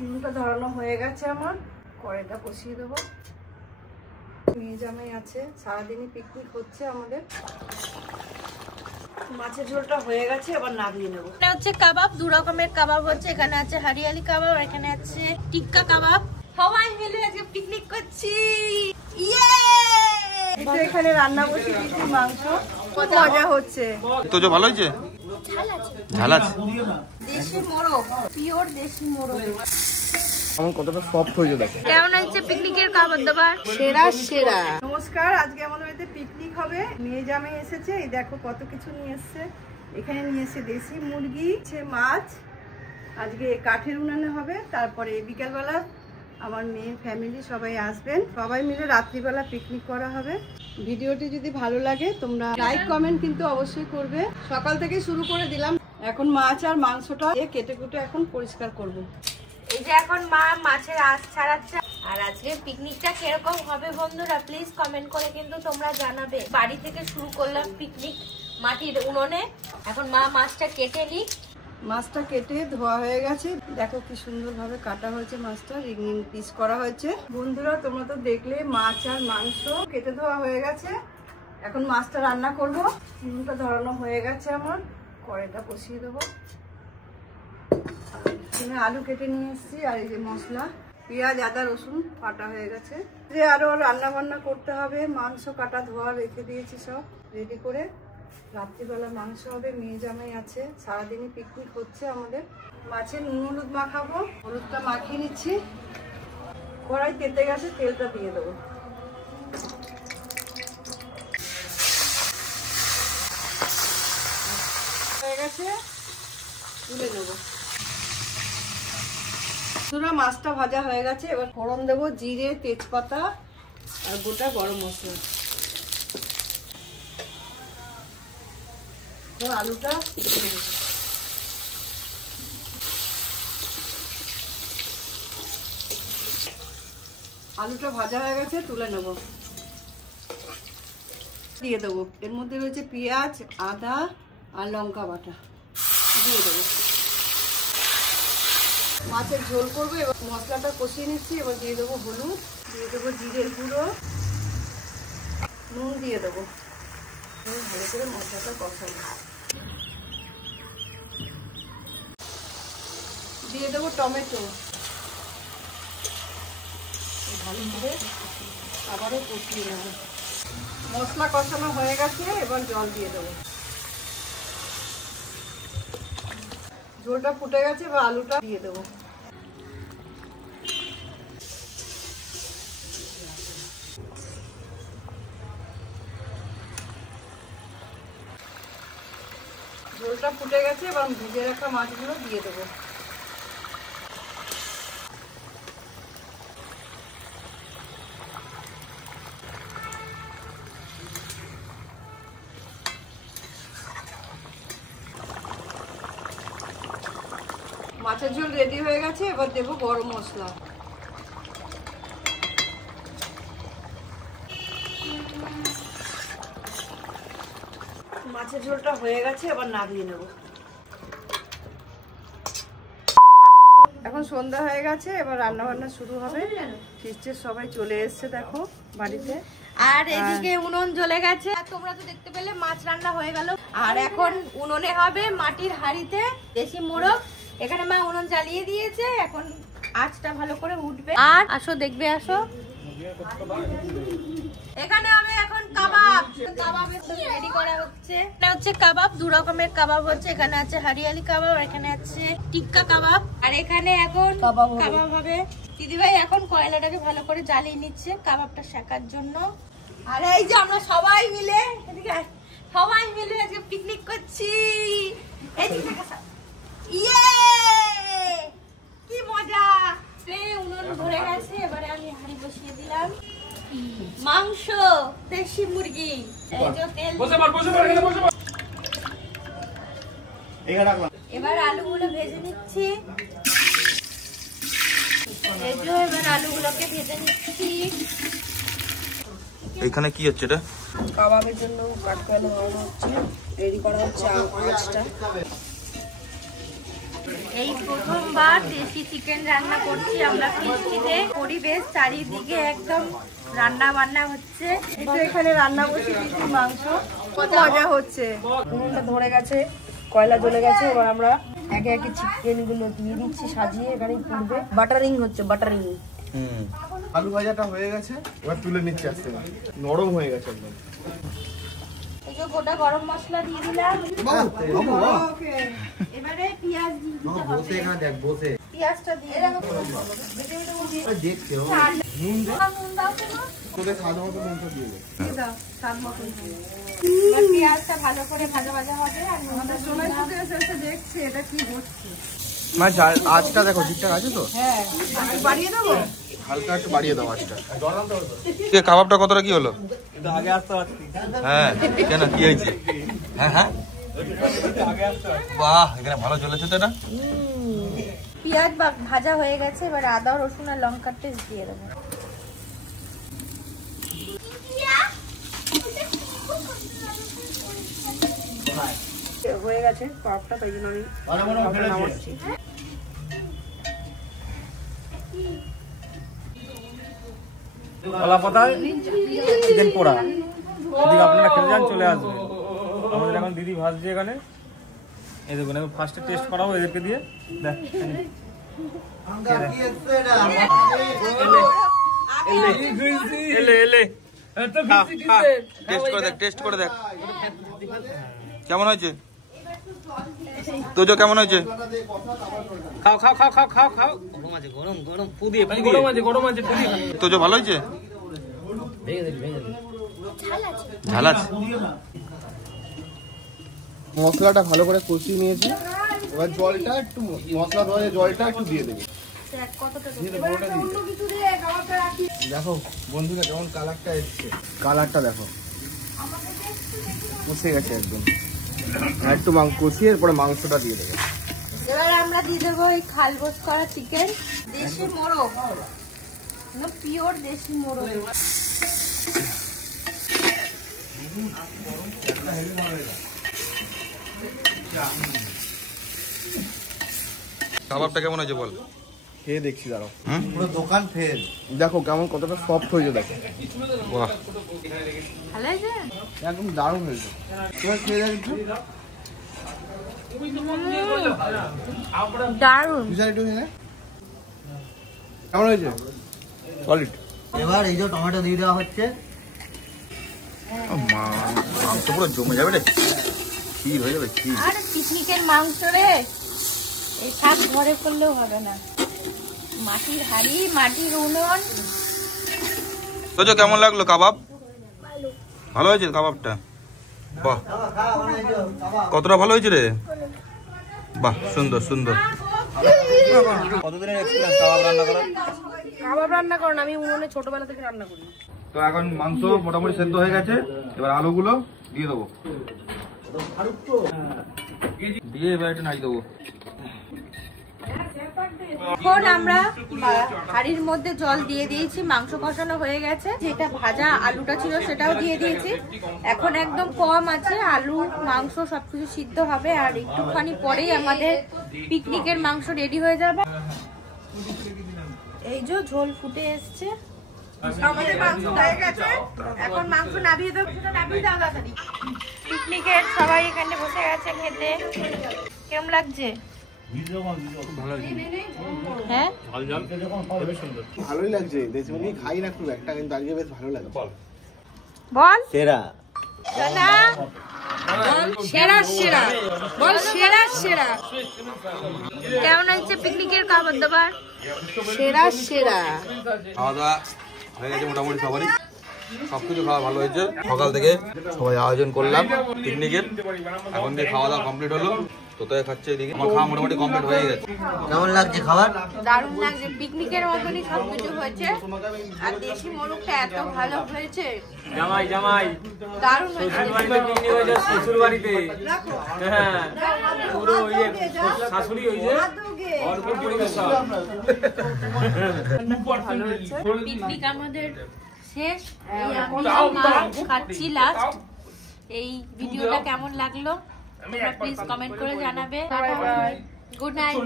উনুনটা ধরানো হয়ে গেছে আমার, কড়াইটা বসিয়ে দেবো। মেয়ে জামাই আছে, সারাদিনই পিকনিক হচ্ছে আমাদের। মাছের ঝোলটা হয়ে গেছে, এবার নামিয়ে নেবো। এটা হচ্ছে কাবাব, দু রকমের কাবাব হচ্ছে। এখানে আছে হরিয়ালি কাবাব, আর এখানে আছে টিক্কা কাবাব। সবাই মিলে আজকে পিকনিক করছি। এখানে রান্না বসে দিচ্ছি, মাংস মজা হচ্ছে। তো যে ভালো হয়েছে, ঝাল আছে, দেশি মোরগ, পিওর দেশি মোরগ। আমার কতটা সফট হয়েছে দেখো। কেমন হচ্ছে পিকনিকের খাবার দাবার? সেরা সেরা। নমস্কার, আজকে আমাদের বাড়িতে পিকনিক হবে। মেয়ে জামাই এসেছে, এই দেখো কত কিছু নিয়ে এসছে। এখানে নিয়ে এসে দেশি মুরগি, মাছ, আজকে কাঠের উনানে হবে। তারপরে বিকালবেলা আমার মেয়ের ফ্যামিলি সবাই আসবেন, সবাই মিলে রাত্রিবেলা পিকনিক করা হবে। ভিডিওটি যদি ভালো লাগে তোমরা লাইক কমেন্ট কিন্তু অবশ্যই করবে। সকাল থেকে শুরু করে দিলাম, এখন মাছ আর মাংসটা কেটে কুটে এখন পরিষ্কার করব। এই যে এখন মা মাছের আঁশ ছাড়াচ্ছে। আর আজকে পিকনিকটা কিরকম হবে বন্ধুরা প্লিজ কমেন্ট করে কিন্তু তোমরা জানাবে। বাড়ি থেকে শুরু করলাম পিকনিক মাটির উনুনে। এখন মা মাছটা কেটে নিক। মাছটা কেটে ধোয়া হয়ে গেছে, দেখো কি সুন্দরভাবে কাটা হয়েছে মাছটা, রিং রিং পিস করা হয়েছে। বন্ধুরা তোমরা তো দেখলে মাছ আর মাংস কেটে ধোয়া হয়ে গেছে। এখন মাছটা রান্না করব। উনুনটা ধরানো হয়ে গেছে আমার, কড়াইটা বসিয়ে দেবো। এখানে আলু কেটে নিয়ে এসেছি, আর এই যে মশলা, পেঁয়াজ, আদা, রসুন বাটা হয়ে গেছে। যে আরো রান্না বান্না করতে হবে, মাংস কাটা ধোয়া রেখে দিয়েছি সব রেডি করে। রাত্রিবেলা মাংস হবে, মেয়ে জামাই আছে, সারাদিনই পিকনিক হচ্ছে আমাদের। মাছে নুন হলুদ মাখাবো, হলুদটা মাখিয়ে নিচ্ছি। কড়াই তেতে গেছে, তেলটা দিয়ে দেবো। হয়ে গেছে, তুলে নেবো। মাছটা ভাজা হয়ে গেছে, এবার ফোড়ন দেবো, জিরে, তেজপাতা আর গোটা গরম মশলা। আলুটা আলুটা ভাজা হয়ে গেছে, তুলে নেব। দিয়ে দেবো, এর মধ্যে রয়েছে পেঁয়াজ, আদা আর লঙ্কা বাটা, দিয়ে দেবো। মাছের ঝোল করবো, এবার মশলাটা কষিয়ে নিচ্ছি। এবার দিয়ে দেবো হলুদ, দিয়ে দেবো জিরের গুঁড়ো, নুন দিয়ে দেবো। ভালো করে মশলাটা কষাবো। দিয়ে দেবো টমেটো, ভালো করে আবারও কষিয়ে নেবো। মশলা কষানো হয়ে গেছে, এবার জল দিয়ে দেবো। ঝোলটা ফুটে গেছে, এবার আলুটা দিয়ে দেবো। ঝোলটা ফুটে গেছে, এবার ভেজে রাখা মাছগুলো দিয়ে দেবো। মাছের ঝোল রেডি হয়ে গেছে, এবার দেবো গরম মশলা। মাছের ঝোলটা হয়ে গেছে, এবার নামিয়ে নেব। এখন সন্ধ্যা হয়ে গেছে, এবার রান্না বান্না শুরু হবে। ফিস্টের সবাই চলে এসছে দেখো বাড়িতে। আর এদিকে উনুন জ্বলে গেছে, আর তোমরা তো দেখতে পেলে মাছ রান্না হয়ে গেল। আর এখন উনুনে হবে মাটির হাঁড়িতে দেশি মোরগ। এখানে মা উনুন জ্বালিয়ে দিয়েছে, এখন আঁচটা ভালো করে উঠবে। আর আসো দেখবে, আসো। এখানে হবে এখন কাবাব। কাবাবের রেডি করা হচ্ছে। এটা হচ্ছে কাবাব, দু রকমের কাবাব হচ্ছে। এখানে আছে হরিয়ালি কাবাব, আর এখানে আছে টিক্কা কাবাব। আর এখানে এখন কাবাব হবে। দিদিভাই এখন কয়লাটাকে ভালো করে জ্বালিয়ে নিচ্ছে কাবাবটা শেখার জন্য। আর এই যে আমরা সবাই মিলে আজকে পিকনিক করছি। এই ইয়ে কি মজা! উনুন ধরে গেছে, এবারে আমি হাঁড়ি বসিয়ে দিলাম। মাংস, দেশি মুরগি, এই যে তেল। এবার আলুগুলো ভেজে নিচ্ছি। এই যে এবার আলুগুলোকে ভেজে নিচ্ছি। এখানে কি হচ্ছে এটা? কাবাবের জন্য কাঠকয়লা হচ্ছে, রেডি করা হচ্ছে আঁচটা। এই প্রথমবার দেশি চিকেন রান্না করছি আমরা ফিস্টিতে। পরিবেশ চারিদিকে একদম রান্না বান্না হচ্ছে। এখানে রান্না বসে দিচ্ছি মাংস, মজা হচ্ছে। উনুনটা ধরে গেছে, কয়লা জ্বলে গেছে। এবার আমরা একে একে চিকেন গুলো দিয়ে দিচ্ছি সাজিয়ে। এখানে পুড়বে, বাটারিং হচ্ছে, বাটারিং। আলু ভাজাটা হয়ে গেছে, এবার তুলে নিচ্ছি আস্তে আস্তে। নরম হয়ে গেছে একদম। এই যে গোটা গরম মশলা দিয়ে দিলাম। এবারে পেঁয়াজ দিয়ে দিতে হবে। পেঁয়াজটা দিয়ে দেখছে নুন দাও তো না। তোদের স্বাদ মতো নুনটা দিয়ে দে। দাও, স্বাদ মতো। এবার পেঁয়াজটা ভালো করে ভাজা ভাজা হবে। আর নুনটা সোনাই ফুটে এসে দেখছে এটা কি হচ্ছে। মাছ আজটা দেখো ঠিকঠাক আছে তো? হ্যাঁ, একটু বাড়িয়ে দেবো। হালকা একটু বাড়িয়ে দাও আজটা। কাবাবটা কতটা কি হলো? হ্যাঁ কেন কি হয়েছে? হ্যাঁ হ্যাঁ বাহ, এখানে ভালো চলেছে তো এটা। পেঁয়াজ ভাজা হয়ে গেছে। এবার আদা রসুন আর লঙ্কার পেস্ট দিয়ে দেবো। হয়ে গেছে পাপটা, তাই জন্য আমি নামাচ্ছি। কলা পাতায় চিকেন পোড়া, যদি আপনারা খেতে চান চলে আসবেন। আমাদের এখন দিদি ভাজছে এখানে। এই দেখুন, এখন ফার্স্টে টেস্ট করাবো এদেরকে দিয়ে। দেখ টেস্ট করে দেখ কেমন হয়েছে। তোজো কেমন হয়েছে? খাও খাও খাও খাও খাও খাও। গরম আছে, গরম গরম পুদিয়ে গরম আছে, গরম আছে পুদিয়ে। তোজো ভালো হয়েছে? ঝাল আছে। মশলাটা ভালো করে কষিয়ে নিয়েছি। এবার জলটা একটু, মশলা ধরে জলটা একটু দিয়ে দেবে। দেখো বন্ধুরা কেমন কালারটা এসছে, কালারটা দেখো কষে গেছে একদম। আর একটু কষিয়ে এরপরে মাংসটা দিয়ে দেবে। এবার আমরা দিয়ে দেবো এই খালবোস করা চিকেন, দেশি মোরগ, পিওর দেশি মোরগ। কাবাবটা কেমন হয়েছে বল? খেয়ে দেখছি, দাঁড়াও। পুরো দোকান ফেল। দেখো কেমন কতটা সফট হয়েছে, দেখো। বাহ, ভালো হয়েছে, একদম দারুণ হয়েছে। তোমার খেয়ে দেখো দারুন। কেমন হয়েছে? সলিড। এবার এই যে টমেটো দিয়ে দেওয়া হচ্ছে। মাংস পুরো জমে যাবে রে, ক্ষীর হয়ে যাবে ক্ষীর। আর পিকনিকের মাংস রে, এই শাক ঘরে করলেও হবে না। মাটির হাড়ি, মাটির উনুন। তোজো কেমন লাগলো কাবাব? ভালো হয়েছে কাবাবটা? বাহ, কতটা ভালো হয়েছে রে? বাহ, সুন্দর সুন্দর। কতদিনের এক্সপিরিয়েন্স কাবাব রান্না করার? কাবাব রান্না করেন, আমি উনুনে ছোটবেলা থেকে রান্না করি। তো এখন মাংস মোটামুটি সেদ্ধ হয়ে গেছে। এবার আলুগুলো দিয়ে দেবো, দিয়ে এবার একটু নাড়িয়ে দেবো। এখন আমরা হাড়ির মধ্যে জল দিয়ে দিয়েছি, মাংস কষানো হয়ে গেছে। যেটা ভাজা আলুটা ছিল সেটাও দিয়ে দিয়েছি। এখন একদম কম আছে, আলু মাংস সবকিছু সিদ্ধ হবে। আর একটুখানি পরেই আমাদের পিকনিকের মাংস রেডি হয়ে যাবে। এই যে ঝোল ফুটে এসছে, আমাদের মাংস হয়ে গেছে। এখন মাংস নামিয়ে দেবো। পিকনিকের সবাই এখানে বসে গেছে খেতে। কেমন লাগছে? হ্যাঁ, ভালোই লাগছে। দেশমনি খাই না খুব একটা, কিন্তু আজকে বেশ ভালো লাগছে। বল সেরা সোনা, সেরা সেরা বল, সেরা সেরা। কেমন হচ্ছে পিকনিকের খাবার দাবার? সেরা সেরা। খাওয়া দাওয়া হয়ে গেছে মোটামুটি সবারই, সবকিছু খাওয়া ভালো হয়েছে। সকাল থেকে সবাই আয়োজন করলাম পিকনিকের, এখন দিয়ে খাওয়া দাওয়া কমপ্লিট হলো। তোতায় খাচ্ছে এদিকে, আমার খাওয়া মোটামুটি কমপ্লিট হয়ে গেছে। কেমন লাগছে খাবার? দারুণ লাগছে, পিকনিকের মতনই সবকিছু হয়েছে। আর দেশি মোরগটা এত ভালো হয়েছে, জামাই জামাই দারুণ হয়েছে। শ্বশুর বাড়িতে পিকনিক হয়েছে, শ্বশুর বাড়িতে। হ্যাঁ, পুরো ওই যে শাশুড়ি ওই যে অর্পণ পরিবেশ সব। পিকনিক আমাদের শেষ। এই আমি মাছ খাচ্ছি লাস্ট। এই ভিডিওটা কেমন লাগলো তোমরা প্লিজ কমেন্ট করে জানাবে। Good night.